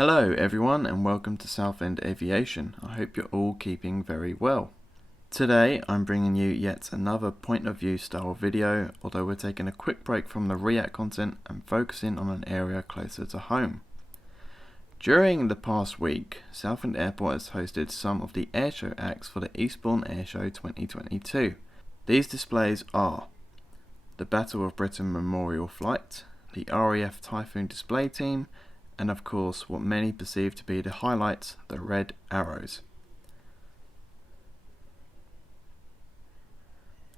Hello everyone and welcome to Southend Aviation. I hope you're all keeping very well. Today I'm bringing you yet another point of view style video, although we're taking a quick break from the React content and focusing on an area closer to home. During the past week, Southend Airport has hosted some of the airshow acts for the Eastbourne Airshow 2022. These displays are the Battle of Britain Memorial Flight, the RAF Typhoon display team, and of course what many perceive to be the highlights, the red arrows.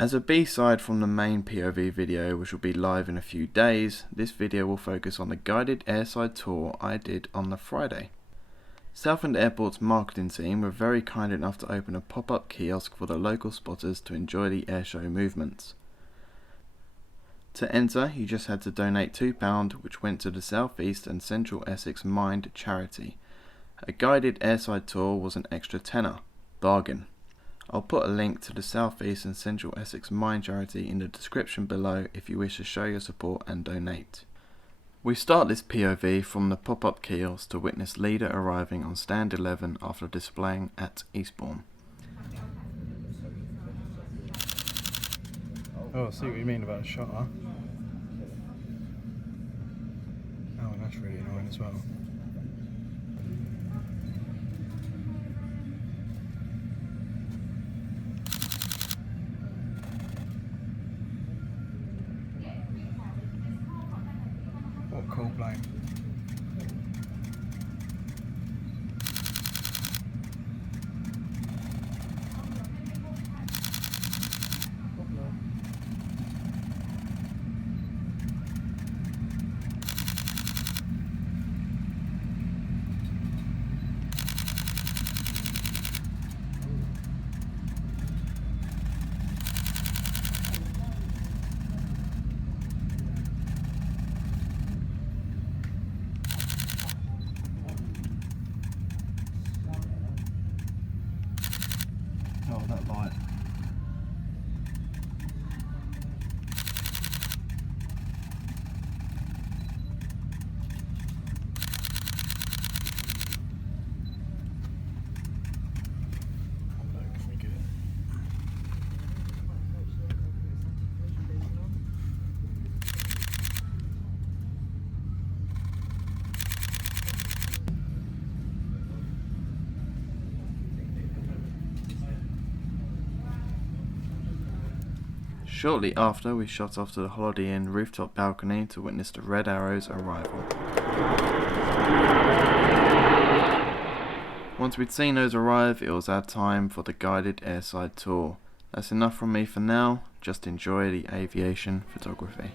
As a B-side from the main POV video, which will be live in a few days, this video will focus on the guided airside tour I did on the Friday. Southend Airport's marketing team were very kind enough to open a pop-up kiosk for the local spotters to enjoy the airshow movements. To enter, you just had to donate £2, which went to the South East and Central Essex Mind charity. A guided airside tour was an extra tenner. Bargain. I'll put a link to the South East and Central Essex Mind charity in the description below if you wish to show your support and donate. We start this POV from the pop-up kiosk to witness leader arriving on stand 11 after displaying at Eastbourne. Oh, I see what you mean about a shot, huh? Oh, that's really annoying as well. What a cool plane. Oh, that light. Shortly after, we shot off to the Holiday Inn rooftop balcony to witness the Red Arrow's arrival. Once we'd seen those arrive, it was our time for the guided airside tour. That's enough from me for now, just enjoy the aviation photography.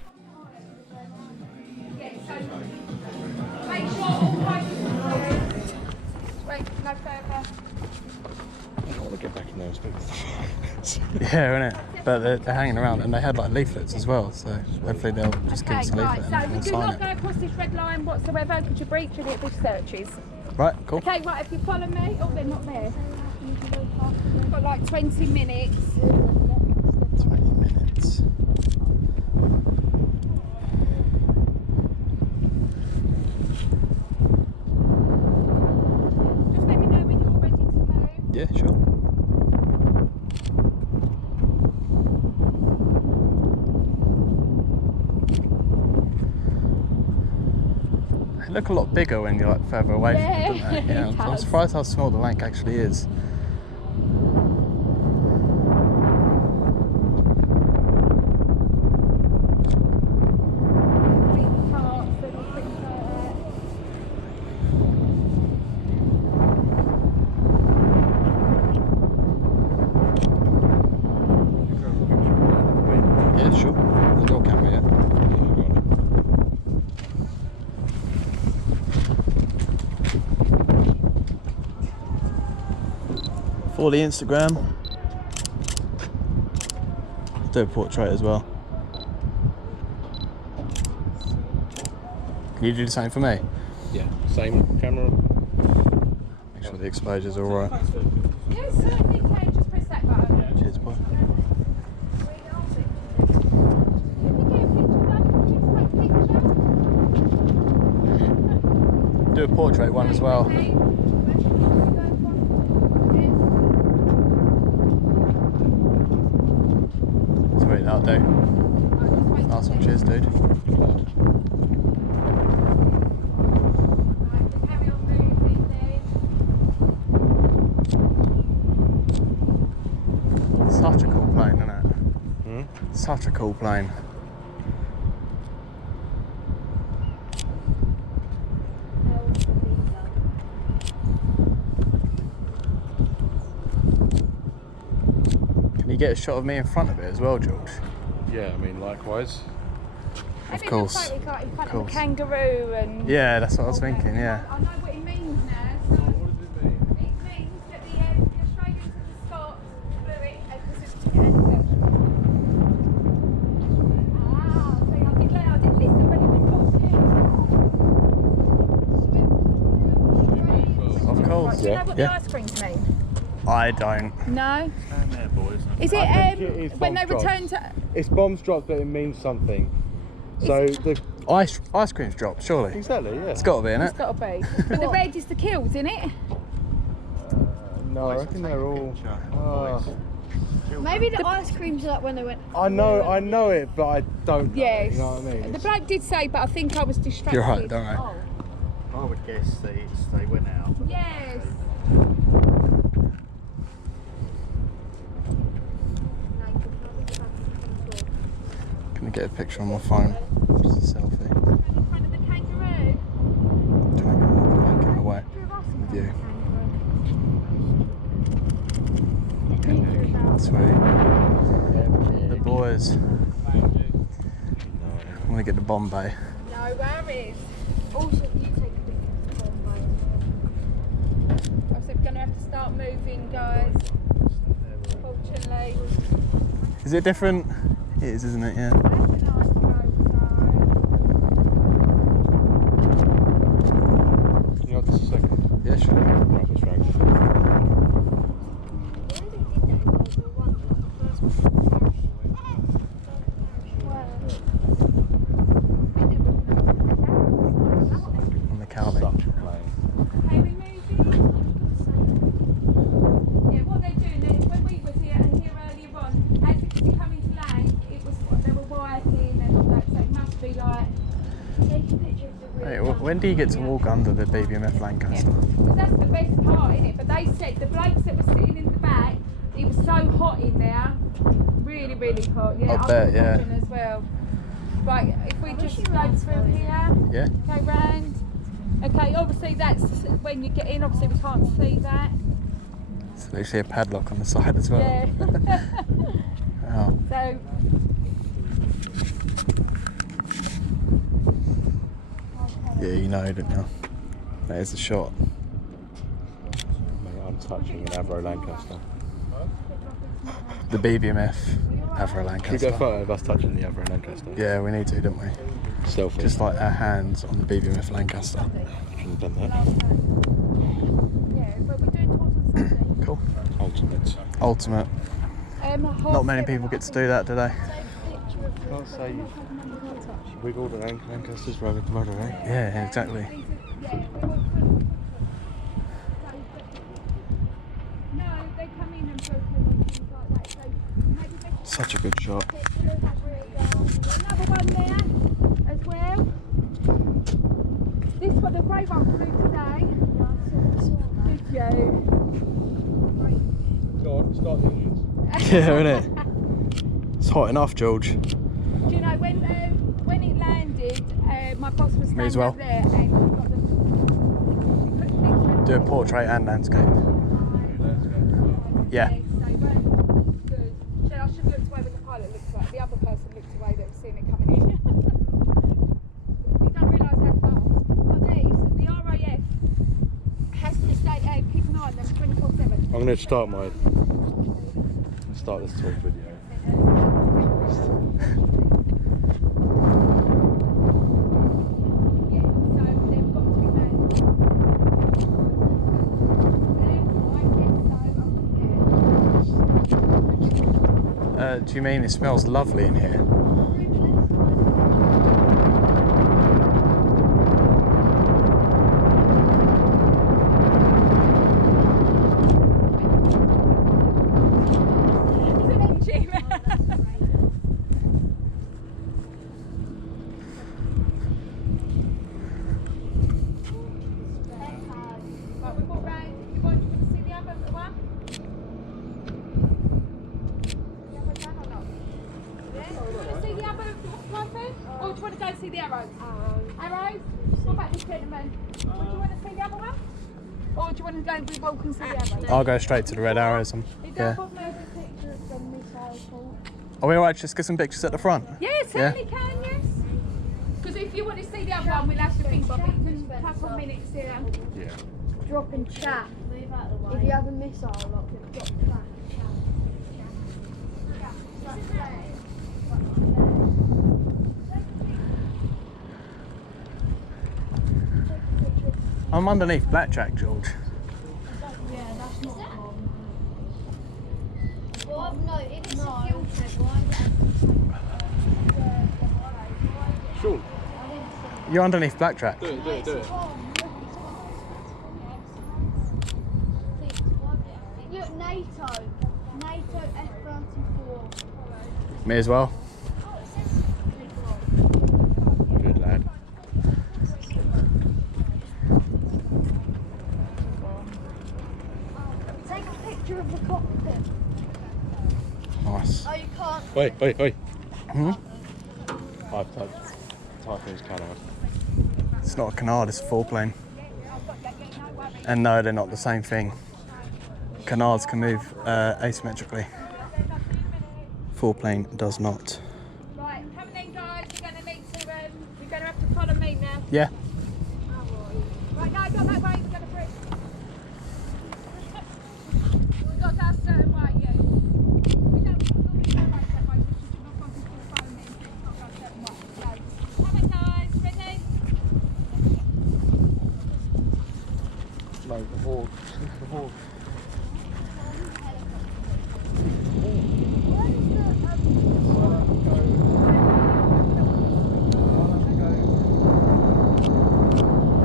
Wait, no further. I want to get back in there and speak to them. Yeah, innit? But they're hanging around and they had like leaflets as well, so hopefully they'll just give us a leaflet so and we we'll do sign not it. go across this red line whatsoever because you're breaching it with searches. Right, cool. Okay, right, if you follow me, oh, they're not there. We've got like 20 minutes. 20 minutes. Just let me know when you're ready to move. Yeah, sure. They look a lot bigger when you're like further away from them, don't they? Yeah, it I'm does. surprised how small the Lanc actually is. Yeah, sure. There's no camera yet. For the Instagram, do a portrait as well. Can you do the same for me? Yeah, same camera. Make sure the exposure's alright. Yes, certainly can. Just press that button. Cheers, boy. Do a portrait one as well. Sweet, that'll do. Nice one, cheers, dude. Such a cool plane, isn't it? Hmm? Such a cool plane. Can you get a shot of me in front of it as well, George? Yeah, I mean, likewise. Of course. In front of a course. kangaroo and. Yeah, that's what I was thinking, yeah. I know what he means now. So What does it mean? it means that the Australians and the Scots blew it because it's see, I did listen when it was talking. Of course. Do you know what the ice creams mean? I don't. No. Stand there, boys. Is I think it it is when they bomb return drops. to? It's bombs dropped, but it means something. So the Ice cream's dropped, surely. exactly, yeah. It's got to be, innit? It's got to be. The red is the kills, isn't it? No, I reckon they're all. Oh. Maybe the ice creams like when they went. I know it, but I don't. Know, Yes. You know what I mean? The bloke did say, but I think I was distracted. You're right, don't worry. I would guess they went out. Yes. Can I get a picture on my phone? Just a selfie. In front of the kangaroo. Try and get more blanket in the way with you. Sweet. The boys. I'm gonna get the Bombay. No worries. Also, you take a picture of the Bombay. Obviously, we're going to have to start moving, guys. Fortunately. Is it different? It is, isn't it? Yeah. That's a nice roadside. Can you hold this a second? Yeah, sure. Right, let's drag it. On the Calvi. Such a plane. Okay, we moving. Yeah, what they're doing is when we was here earlier on, as it was coming to land, it was they were wiping and all that, so it must be like. Take a picture of the Hey, real. when do you get to walk under the BBMF Lancaster? But that's the best part, isn't it? But they said the blokes that were sitting in the back, it was so hot in there, really, really hot. Yeah, I bet, yeah. imagine as well. Right, if we just go through here, Yeah. go round. Okay, obviously that's when you get in. Obviously we can't see that. It's literally a padlock on the side as well. Yeah. Oh. So. Yeah, you know, don't you? There's the shot. Mate, I'm touching an Avro Lancaster. The BBMF Avro Can you Lancaster. get a photo of us touching the Avro Lancaster? Yeah, we need to, don't we? Selfie. Just like our hands on the BBMF Lancaster. Shouldn't have done that. Yeah, but we're doing tours on Sunday. Cool. Ultimate. Ultimate. Not many people get to do that, do they? Can't say you wiggled an Lancaster's running the motor, eh? Yeah, exactly. No, they come in and put things like that. So maybe they Such a good shot. another one there as well. This was a great one for today. Did you? Go on, start the engines. Yeah, innit? It's hot enough, George. Do you know when it landed, my boss was Me as standing well. up there and he got the Do a portrait and landscape. Yeah. So it weren't good. So I should look away when the pilot looked away. The other person looked away that was seeing it coming in. You don't realise how fast. But these, the RAF has to stay keep an eye on them 24/7. I'm going to start this talk video. Yeah, so they've got to be manned. Do you mean it smells lovely in here? do you want to go and see the arrows? Arrows? What about this gentleman? Would you want to see the other one? Or do you want to go and walk and see the arrows? I'll go straight to the red arrows. Yeah. Are we alright to just get some pictures at the front? Yeah, certainly can, yes. Because if you want to see the other one, we'll have to think of it in a couple of minutes here. Yeah. Drop in chat. If you have a missile, lock, drop chat. I'm underneath Blackjack, George. Yeah, that's not wrong. Well, no, if it's a fuel trip, why Shaun, You're underneath Blackjack. do it. Look, NATO F-34. Me as well. Good lad. Take a picture of the cockpit. Nice. Oh, you can't. Wait. Hmm? Typhoon's canard. It's not a canard, it's a foreplane. And no, they're not the same thing. Canards can move asymmetrically. Foreplane does not. Right, coming in guys, you're going to need to, you're going to have to follow me now. Yeah. Right, no, not that way, we're going to bring. We've got to go a certain way, yeah. We don't normally go that way, so you not want people to follow me and it's not go a certain way. So, come on guys, ready? No, the hawk.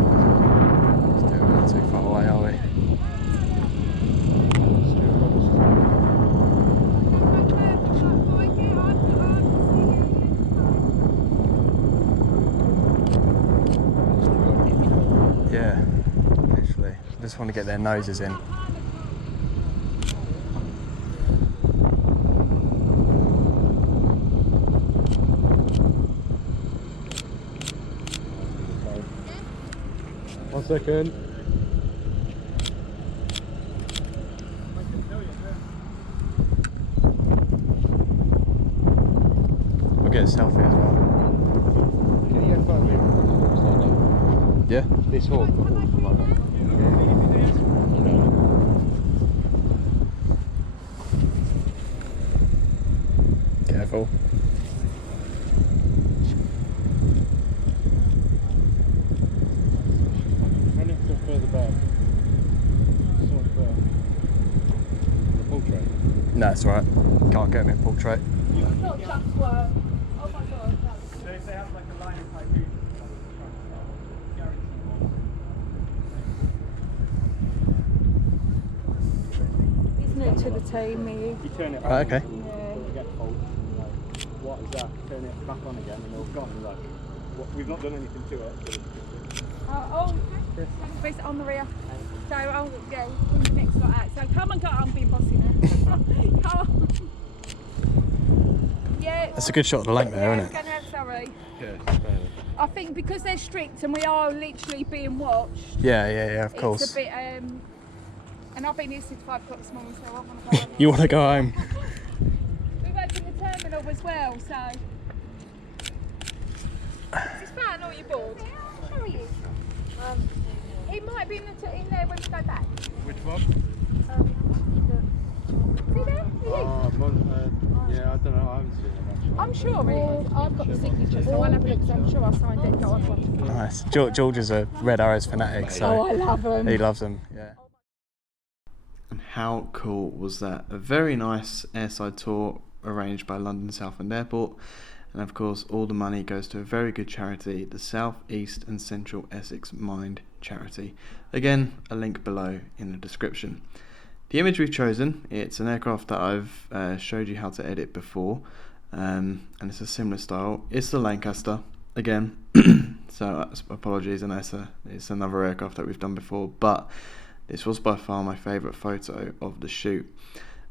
Still not too far away, are we? Yeah, literally. Just want to get their noses in. One second. We'll get a selfie as well. Can you get photo like that? Yeah? This hawk, the hawk like that. Careful. Run it further back. Sort of there. The portrait. No, it's alright. Can't get them in portrait. Not just work. Oh my god. So if they have like a line of Typhoon, He's new to the team, me. you turn it Right, okay. you get cold, and like, what is that? Turn it back on again and it'll gone. And like, what, we've not done anything to it. It's on the rear. So, yeah, bring the next lot out. So come and go, I'm being bossy now. Come on. Yeah. That's a good shot of the length there, Yeah, isn't it? sorry. Yeah, it's fair. I think because they're strict and we are literally being watched, Yeah, of it's course. a bit, and I've been here since 5 o'clock this morning, so I want to go home. You want to go home? We work in the terminal as well, so. Is this fun or are you bored? How are you? It might be in there when we go back. Which one? See there? Yeah, I don't know. I haven't seen it actually. I'm sure it is. I've got the signature, so I'll have a look, 'cause I'm sure I signed it. Go on. Nice. George is a Red Arrows fanatic, so Oh, I love them. he loves them. Yeah. And how cool was that? A very nice airside tour arranged by London Southend Airport, and of course all the money goes to a very good charity, the South East and Central Essex Mind charity. Again, a link below in the description. The image we've chosen, it's an aircraft that I've showed you how to edit before, and it's a similar style. It's the Lancaster again, so apologies, and it's another aircraft that we've done before, but this was by far my favourite photo of the shoot.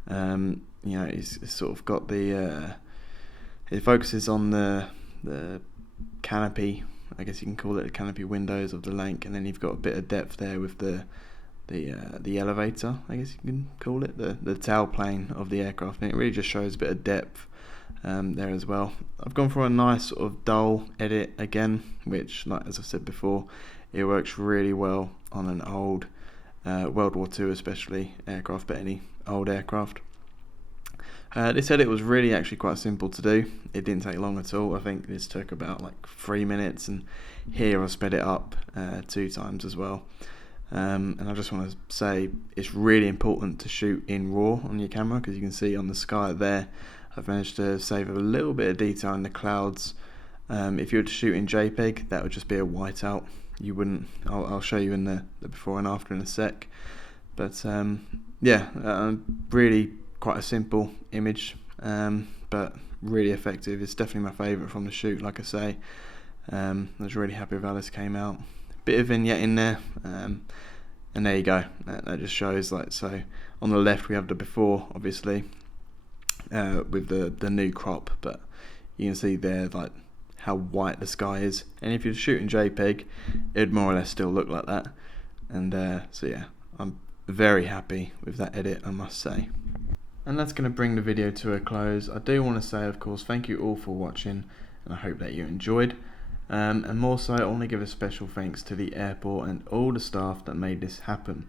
You know, it's sort of got the it focuses on the canopy, I guess you can call it the canopy windows of the Lanc, and then you've got a bit of depth there with the elevator, I guess you can call it, the tail plane of the aircraft, and it really just shows a bit of depth there as well. I've gone for a nice sort of dull edit again, which, like as I've said before, it works really well on an old World War II especially aircraft, but any old aircraft. This edit was really actually quite simple to do. It didn't take long at all. I think this took about like 3 minutes, and here I sped it up 2 times as well. And I just want to say it's really important to shoot in RAW on your camera, because you can see on the sky there I've managed to save a little bit of detail in the clouds. If you were to shoot in JPEG, that would just be a whiteout. You wouldn't. I'll show you in the before and after in a sec. But really quite a simple image, but really effective. It's definitely my favourite from the shoot, like I say. I was really happy with how this came out. Bit of vignette in there, and there you go. That just shows, like, so on the left we have the before, obviously, with the new crop, but you can see there like how white the sky is, and if you're shooting JPEG it'd more or less still look like that. And so yeah, I'm very happy with that edit, I must say. And that's going to bring the video to a close. I do want to say, of course, thank you all for watching, and I hope that you enjoyed. And more so, I want to give a special thanks to the airport and all the staff that made this happen.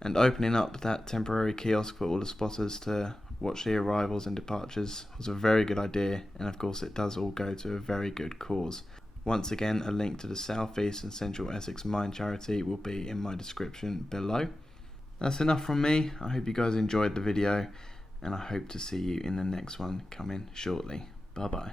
And opening up that temporary kiosk for all the spotters to watch the arrivals and departures was a very good idea, and of course it does all go to a very good cause. Once again, a link to the South East and Central Essex Mine Charity will be in my description below. That's enough from me. I hope you guys enjoyed the video, and I hope to see you in the next one coming shortly. Bye bye.